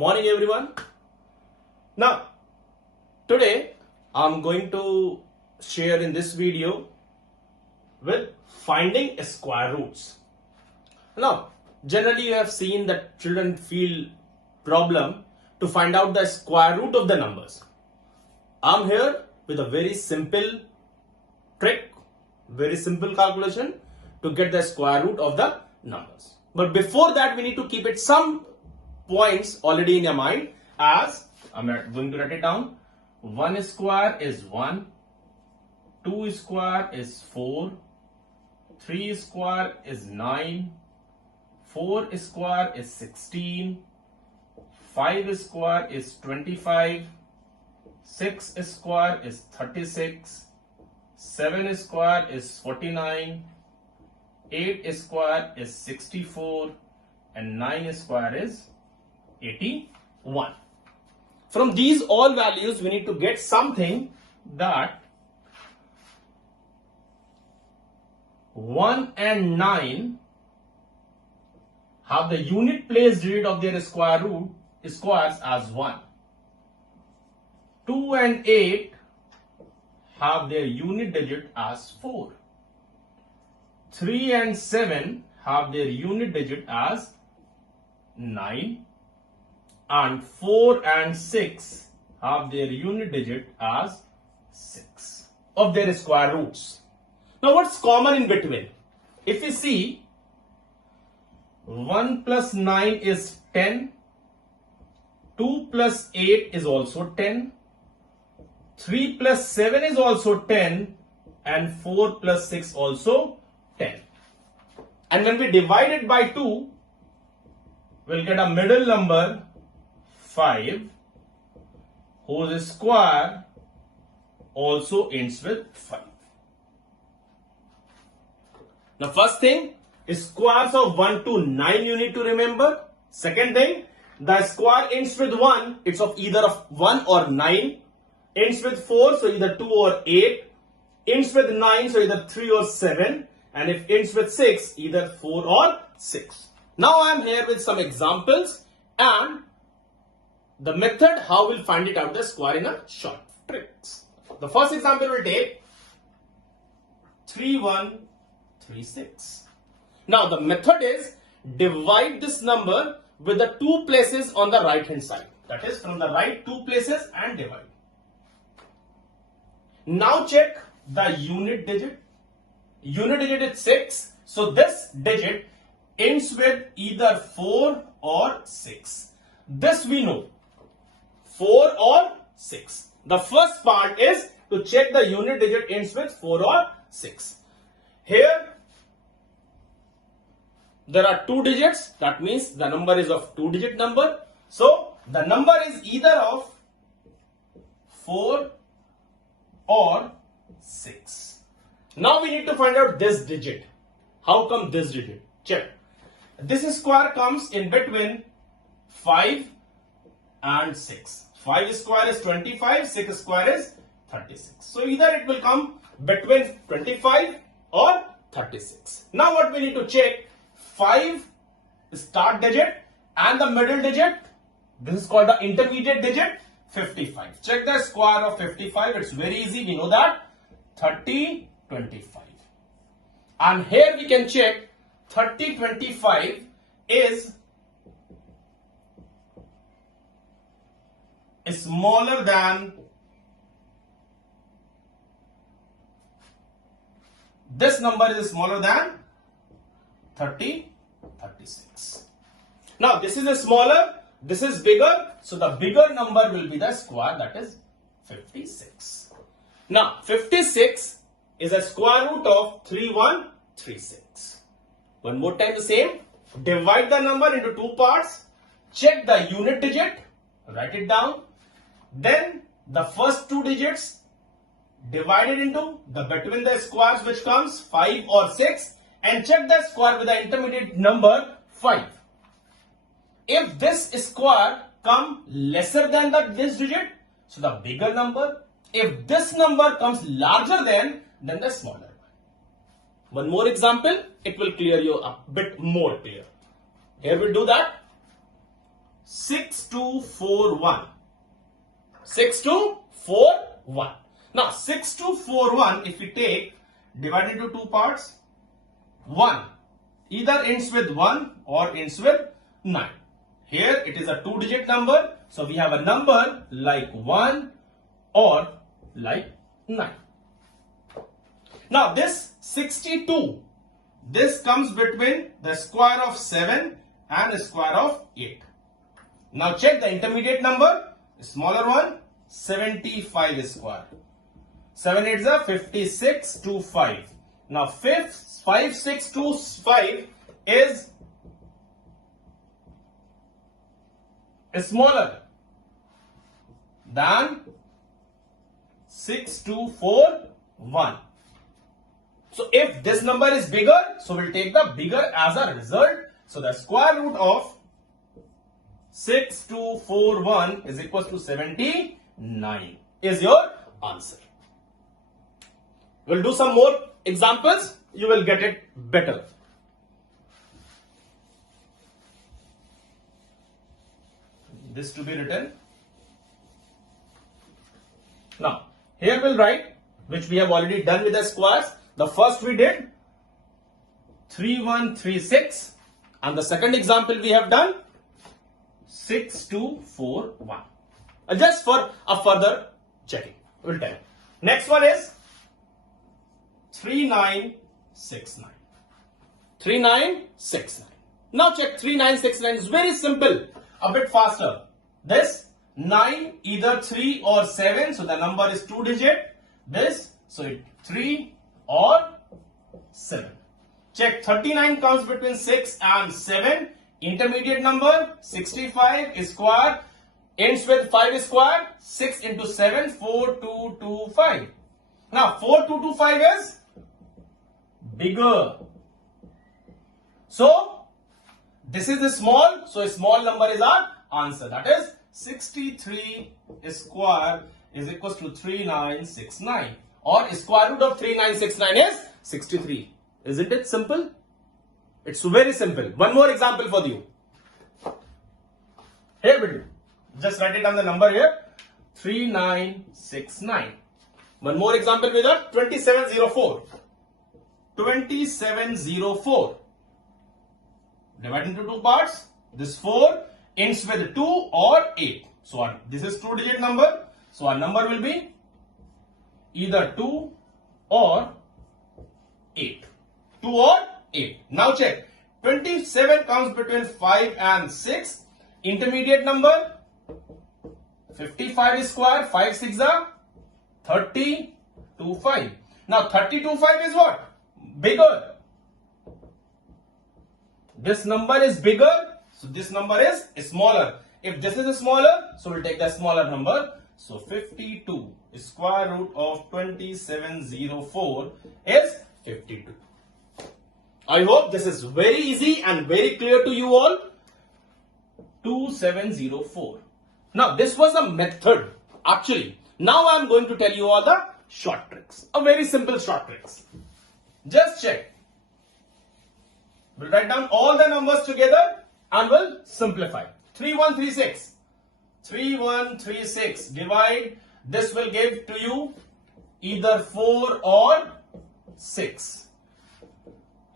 Morning everyone. Now today I'm going to share in this video with finding square roots. Now generally you have seen that children feel problem to find out the square root of the numbers. I'm here with a very simple trick, very simple calculation to get the square root of the numbers. But before that we need to keep it some points already in your mind, as I'm going to write it down. 1 square is 1, 2 square is 4, 3 square is 9, 4 square is 16, 5 square is 25, 6 square is 36, 7 square is 49, 8 square is 64, and 9 square is 81. From these all values we need to get something that 1 and 9 have the unit place digit of their square root squares as 1. 2 and 8 have their unit digit as 4. 3 and 7 have their unit digit as 9. And 4 and 6 have their unit digit as 6 of their square roots. Now what's common in between? If you see, 1 plus 9 is 10, 2 plus 8 is also 10, 3 plus 7 is also 10, and 4 plus 6 also 10. And when we divide it by 2, we'll get a middle number 5, whose square also ends with 5. Now first thing is squares of 1 to 9 you need to remember. Second thing, the square ends with 1, it's of either of 1 or 9, ends with 4, so either 2 or 8, ends with 9, so either 3 or 7, and if ends with 6, either 4 or 6. Now I am here with some examples and the method how we'll find it out the square in a short tricks. The first example we'll take 3136. Now the method is divide this number with the two places on the right hand side. That is, from the right two places and divide. Now check the unit digit. Unit digit is 6. So this digit ends with either 4 or 6. This we know. 4 or 6. The first part is to check the unit digit ends with 4 or 6. Here there are two digits, that means the number is of two digit number. So the number is either of 4 or 6. Now we need to find out this digit. How come this digit? Check. This square comes in between 5 and 6. 5 square is 25, 6 square is 36. So either it will come between 25 or 36. Now what we need to check, 5 start digit and the middle digit, this is called the intermediate digit, 55. Check the square of 55, it's very easy, we know that, 30, 25. And here we can check 30, 25 is smaller than this number is smaller than 30, 36. Now this is a smaller, this is bigger, so the bigger number will be the square, that is 56. Now 56 is a square root of 3136. One more time the same, divide the number into two parts, check the unit digit, write it down. Then the first two digits divided into the between the squares which comes 5 or 6 and check the square with the intermediate number 5. If this square come lesser than this digit, so the bigger number. If this number comes larger than the smaller one. One more example, it will clear you a bit more clear. Here we do that. 6241. 6241. Now 6241, if we take, divide into two parts, 1 either ends with 1 or ends with 9. Here it is a two-digit number, so we have a number like 1 or like 9. Now this 62, this comes between the square of 7 and the square of 8. Now check the intermediate number, smaller one, 75 square. 7 8s are 56 to 5. Now 5625 is smaller than 6241. So if this number is bigger, so we'll take the bigger as a result. So the square root of 6241 is equals to 79 is your answer. We'll do some more examples. You will get it better. This to be written. Now, here we'll write, which we have already done with the squares. The first we did 3136, and the second example we have done 6241. Just for a further checking, we'll tell you. Next one is 3969. 3969. Now check 3969 is very simple. A bit faster. This 9 either 3 or 7, so the number is two digit. This, so it 3 or 7. Check 39 comes between 6 and 7. Intermediate number 65 square ends with 5 square. 6 into 7, 4225. Now 4225 is bigger. So this is the small, so a small number is our answer. That is 63 square is equals to 3969, or square root of 3969 is 63. Isn't it simple? It's very simple. One more example for you. Here we do. Just write it down the number here. 3969. One more example with that. 2704. 2704. Divide into two parts. This 4 ends with 2 or 8. So this is two digit number. So our number will be either 2 or 8. 2 or 8. Now check. 27 comes between 5 and 6. Intermediate number 55 square. 5 6 are 3025. Now 3025 is what? Bigger. This number is bigger, so this number is smaller. If this is smaller, so we'll take the smaller number. So 52 square root of 2704 is 52. I hope this is very easy and very clear to you all. 2704. Now this was a method actually. Now I am going to tell you all the short tricks. A very simple short tricks. Just check. We'll write down all the numbers together and we'll simplify. 3136. 3136. Divide. This will give to you either 4 or 6.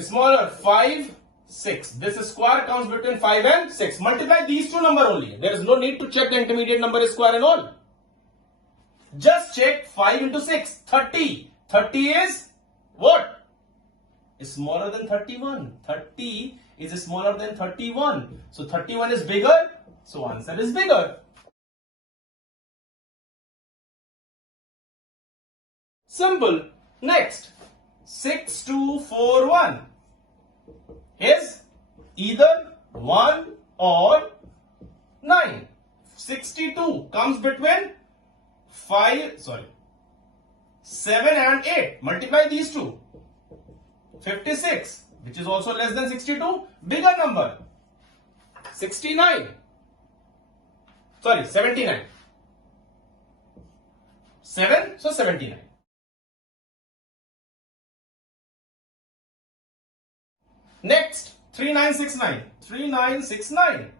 Smaller 5, 6. This square comes between 5 and 6. Multiply these two numbers only. There is no need to check the intermediate number square and all. Just check 5 into 6. 30. 30 is what? Is smaller than 31. 30 is smaller than 31. So 31 is bigger. So answer is bigger. Simple. Next. 6241 is either 1 or 9. 62 comes between 7 and 8. Multiply these two. 56, which is also less than 62, bigger number. 79. Sorry, 79. 7, so 79. Next, 3969. 3969.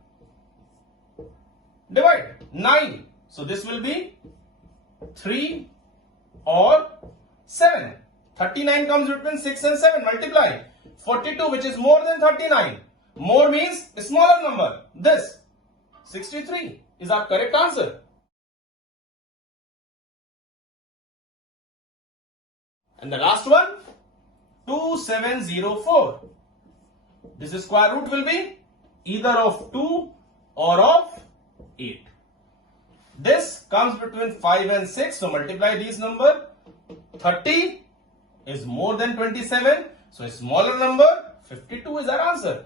divide 9. So this will be 3 or 7. 39 comes between 6 and 7. Multiply 42, which is more than 39. More means a smaller number. This 63 is our correct answer. And the last one, 2704. This square root will be either of 2 or of 8. This comes between 5 and 6. So multiply these numbers. 30 is more than 27. So a smaller number, 52 is our answer.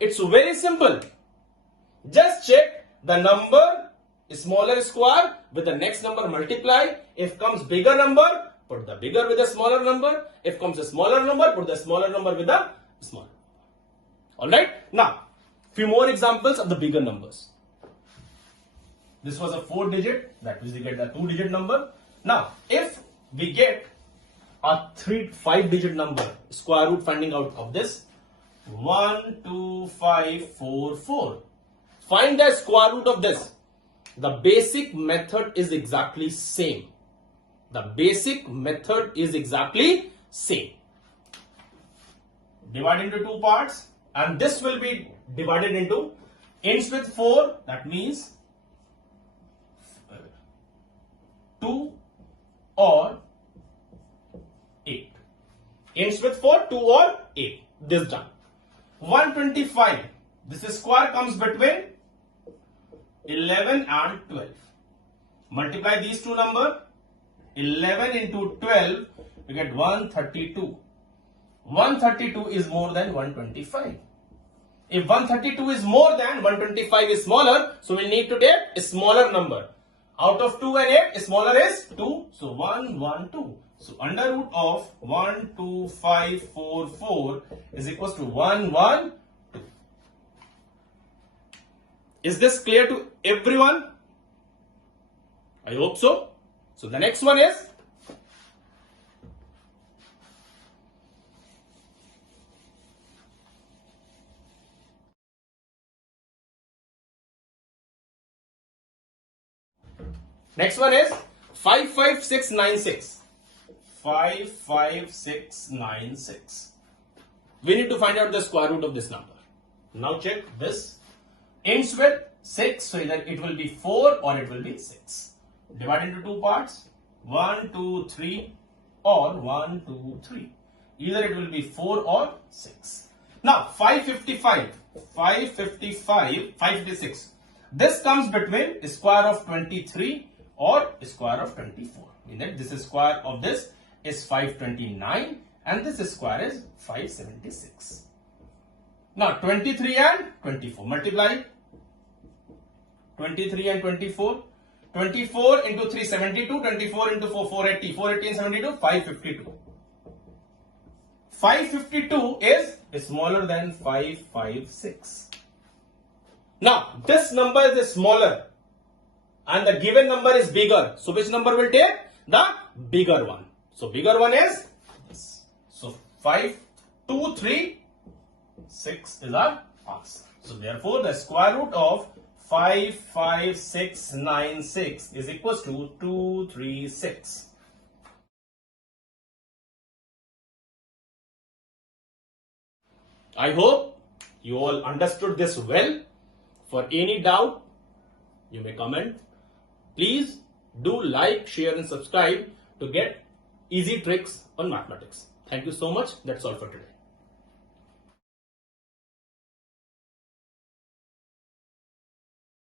It's very simple. Just check the number smaller square with the next number, multiply. If comes bigger number, put the bigger with the smaller number. If comes a smaller number, put the smaller number with the smaller. Alright? Now, few more examples of the bigger numbers. This was a 4-digit, that means we get a 2-digit number. Now, if we get a 5-digit number, square root finding out of this, 1, 2, 5, 4, 4. Find the square root of this. The basic method is exactly same. The basic method is exactly same. Divide into two parts, and this will be divided into ends with 4, that means 2 or 8. Ends with 4, 2 or 8. This done. 125. This square comes between 11 and 12. Multiply these two numbers. 11 into 12, we get 132. 132 is more than 125. If 132 is more than 125 is smaller, so we need to take a smaller number. Out of 2 and 8, smaller is 2. So 1, 1, 2. So under root of 1, 2, 5, 4, 4 is equals to 1, 1, 2. Is this clear to everyone? I hope so. So the next one is next one is 55696. 55696. We need to find out the square root of this number. Now check this. Ends with 6, so either it will be 4 or it will be 6. Divide into two parts. 1, 2, 3 or 1, 2, 3. Either it will be 4 or 6. Now 556. This comes between square of 23 or square of 24. Meaning that this square of this is 529 and this square is 576. Now 23 and 24. Multiply 23 and 24. 24 into 3, 72. 24 into 4, 480. 480 and 72, 552. 552 is smaller than 556. Now, this number is smaller and the given number is bigger. So, which number will take? The bigger one. So, bigger one is this. So, 5, 2, 3, 6 is our answer. So, therefore, the square root of 55696 is equals to 236. I hope you all understood this well. For any doubt, you may comment. Please do like, share and subscribe to get easy tricks on mathematics. Thank you so much. That's all for today.